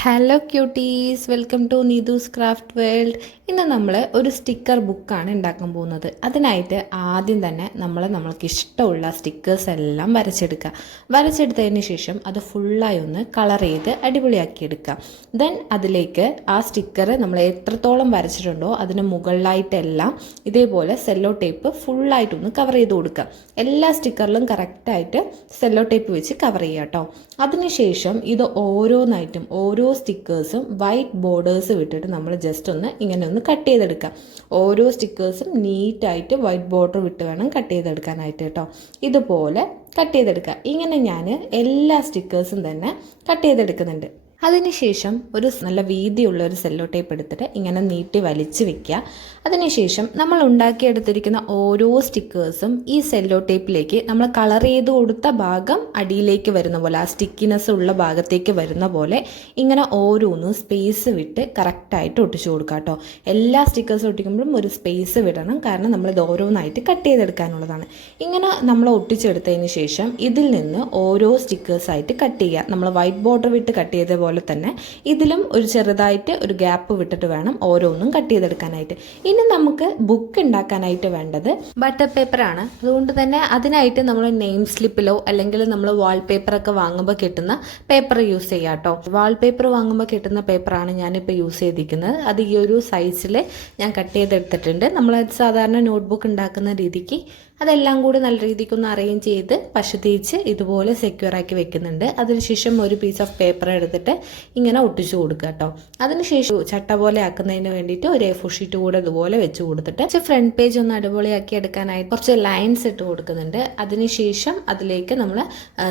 Hello cuties, welcome to Neethu's craft world. ഇന്ന് നമ്മൾ ഒരു സ്റ്റിക്കർ ബുക്കാണ് ഉണ്ടാക്കാൻ പോകുന്നത്. അതിനായിട്ട് ആദ്യം തന്നെ നമ്മൾക്ക് ഇഷ്ടമുള്ള സ്റ്റിക്കേഴ്സ് എല്ലാം വരച്ചെടുത്തതിന് ശേഷം അത് ഫുള്ളായി ഒന്ന് കളർ ചെയ്ത് അടിപൊളിയാക്കി എടുക്കുക. ദെൻ അതിലേക്ക് ആ സ്റ്റിക്കർ നമ്മൾ എത്രത്തോളം വരച്ചിട്ടുണ്ടോ അതിന് മുകളിലായിട്ടെല്ലാം ഇതേപോലെ സെല്ലോ ടേപ്പ് ഫുള്ളായിട്ടൊന്ന് കവർ ചെയ്ത് കൊടുക്കുക. എല്ലാ സ്റ്റിക്കറിലും കറക്റ്റായിട്ട് സെല്ലോ ടേപ്പ് വെച്ച് കവർ ചെയ്യുക കേട്ടോ. അതിനുശേഷം ഇത് ഓരോന്നായിട്ടും ഓരോ സ്റ്റിക്കേഴ്സും വൈറ്റ് ബോർഡേഴ്സ് വിട്ടിട്ട് നമ്മൾ ജസ്റ്റ് ഇങ്ങനെ ഒന്ന് കട്ട് ചെയ്തെടുക്കാം. ഓരോ സ്റ്റിക്കേഴ്സും നീറ്റായിട്ട് വൈറ്റ് ബോർഡർ വിട്ട് വേണം കട്ട് ചെയ്തെടുക്കാനായിട്ട് കേട്ടോ. ഇതുപോലെ കട്ട് ചെയ്തെടുക്കുക. ഇങ്ങനെ ഞാൻ എല്ലാ സ്റ്റിക്കേഴ്സും തന്നെ കട്ട് ചെയ്തെടുക്കുന്നുണ്ട്. അതിനുശേഷം ഒരു നല്ല വീതിയുള്ള ഒരു സെല്ലോ ടേപ്പ് എടുത്തിട്ട് ഇങ്ങനെ നീട്ടി വലിച്ച് വെക്കുക. അതിനുശേഷം നമ്മൾ ഉണ്ടാക്കിയെടുത്തിരിക്കുന്ന ഓരോ സ്റ്റിക്കേഴ്സും ഈ സെല്ലോ ടേപ്പിലേക്ക് നമ്മൾ കളർ ചെയ്ത് കൊടുത്ത ഭാഗം അടിയിലേക്ക് വരുന്ന പോലെ, ആ സ്റ്റിക്കിനെസ് ഉള്ള ഭാഗത്തേക്ക് വരുന്ന പോലെ ഇങ്ങനെ ഓരോന്നും സ്പേസ് വിട്ട് കറക്റ്റായിട്ട് ഒട്ടിച്ചു കൊടുക്കുക കേട്ടോ. എല്ലാ സ്റ്റിക്കേഴ്സും ഒട്ടിക്കുമ്പോഴും ഒരു സ്പേസ് വിടണം, കാരണം നമ്മളിത് ഓരോന്നായിട്ട് കട്ട് ചെയ്തെടുക്കാനുള്ളതാണ്. ഇങ്ങനെ നമ്മൾ ഒട്ടിച്ചെടുത്തതിന് ശേഷം ഇതിൽ നിന്ന് ഓരോ സ്റ്റിക്കേഴ്സായിട്ട് കട്ട് ചെയ്യുക. നമ്മൾ വൈറ്റ് ബോർഡർ വിട്ട് കട്ട് ചെയ്ത പോലെ തന്നെ ഇതിലും ഒരു ചെറുതായിട്ട് ഒരു ഗ്യാപ്പ് വിട്ടിട്ട് വേണം ഓരോന്നും കട്ട് ചെയ്തെടുക്കാനായിട്ട്. ഇനി നമുക്ക് ബുക്ക് ഉണ്ടാക്കാനായിട്ട് വേണ്ടത് ബട്ടർ പേപ്പറാണ്. അതുകൊണ്ട് തന്നെ അതിനായിട്ട് നമ്മൾ നെയിം സ്ലിപ്പിലോ അല്ലെങ്കിൽ നമ്മൾ വാൾപേപ്പറൊക്കെ വാങ്ങുമ്പോൾ കിട്ടുന്ന പേപ്പർ യൂസ് ചെയ്യാം കേട്ടോ. വാൾപേപ്പർ വാങ്ങുമ്പോൾ കിട്ടുന്ന പേപ്പറാണ് ഞാനിപ്പോൾ യൂസ് ചെയ്തിരിക്കുന്നത്. അത് ഈ ഒരു സൈസിൽ ഞാൻ കട്ട് ചെയ്തെടുത്തിട്ടുണ്ട്. നമ്മൾ സാധാരണ നോട്ട്ബുക്ക് ഉണ്ടാക്കുന്ന രീതിക്ക് അതെല്ലാം കൂടി നല്ല രീതിക്കൊന്ന് അറേഞ്ച് ചെയ്ത് പശ തേച്ച് ഇതുപോലെ സെക്യൂർ ആക്കി വെക്കുന്നുണ്ട്. അതിനുശേഷം ഒരു പീസ് ഓഫ് പേപ്പർ എടുത്തിട്ട് ഇങ്ങനെ ഒട്ടിച്ചു കൊടുക്കുക കേട്ടോ. അതിനുശേഷം ചട്ട പോലെ ആക്കുന്നതിന് വേണ്ടിയിട്ട് ഒരു A4 ഷീറ്റ് കൂടെ ഇതുപോലെ വെച്ച് കൊടുത്തിട്ട് ഫ്രണ്ട് പേജ് ഒന്ന് അടിപൊളിയാക്കി എടുക്കാനായിട്ട് കുറച്ച് ലൈൻസ് ഇട്ട് കൊടുക്കുന്നുണ്ട്. അതിനുശേഷം അതിലേക്ക് നമ്മൾ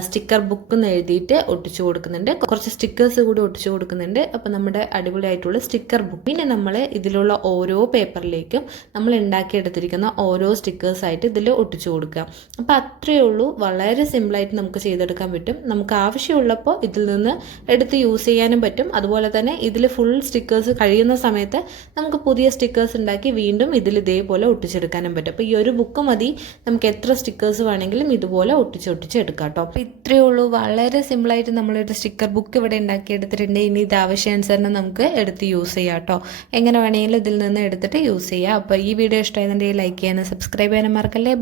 സ്റ്റിക്കർ ബുക്ക് എന്ന് എഴുതിയിട്ട് ഒട്ടിച്ചു കൊടുക്കുന്നുണ്ട്. കുറച്ച് സ്റ്റിക്കേഴ്സ് കൂടി ഒട്ടിച്ചു കൊടുക്കുന്നുണ്ട്. അപ്പോൾ നമ്മുടെ അടിപൊളിയായിട്ടുള്ള സ്റ്റിക്കർ ബുക്ക്. പിന്നെ നമ്മൾ ഇതിലുള്ള ഓരോ പേപ്പറിലേക്കും നമ്മൾ ഉണ്ടാക്കിയെടുത്തിരിക്കുന്ന ഓരോ സ്റ്റിക്കേഴ്സായിട്ട് ഇതിൽ ഒട്ടിച്ചു കൊടുക്കുക. അപ്പോൾ അത്രയേ ഉള്ളൂ. വളരെ സിമ്പിളായിട്ട് നമുക്ക് ചെയ്തെടുക്കാൻ പറ്റും. നമുക്ക് ആവശ്യമുള്ളപ്പോൾ ഇതിൽ നിന്ന് എടുത്ത് യൂസ് ചെയ്യാനും പറ്റും. അതുപോലെ തന്നെ ഇതിൽ ഫുൾ സ്റ്റിക്കേഴ്സ് കഴിയുന്ന സമയത്ത് നമുക്ക് പുതിയ സ്റ്റിക്കേഴ്സ് ഉണ്ടാക്കി വീണ്ടും ഇതിൽ ഇതേപോലെ ഒട്ടിച്ചെടുക്കാനും പറ്റും. അപ്പോൾ ഈ ഒരു ബുക്ക് മതി നമുക്ക് എത്ര സ്റ്റിക്കേഴ്സ് വേണമെങ്കിലും ഇതുപോലെ ഒട്ടിച്ചെടുക്കാം കേട്ടോ. അപ്പോൾ ഇത്രയേ ഉള്ളൂ. വളരെ സിമ്പിളായിട്ട് നമ്മളൊരു സ്റ്റിക്കർ ബുക്ക് ഇവിടെ ഉണ്ടാക്കിയെടുത്തിട്ടുണ്ട്. ഇനി ഇത് ആവശ്യാനുസരണം നമുക്ക് എടുത്ത് യൂസ് ചെയ്യാം കേട്ടോ. എങ്ങനെ വേണമെങ്കിലും ഇതിൽ നിന്ന് എടുത്തിട്ട് യൂസ് ചെയ്യാം. അപ്പോൾ ഈ വീഡിയോ ഇഷ്ടമായിട്ടുണ്ടെങ്കിൽ ലൈക്ക് ചെയ്യാനും സബ്സ്ക്രൈബ് ചെയ്യാനും മറക്കല്ലേ.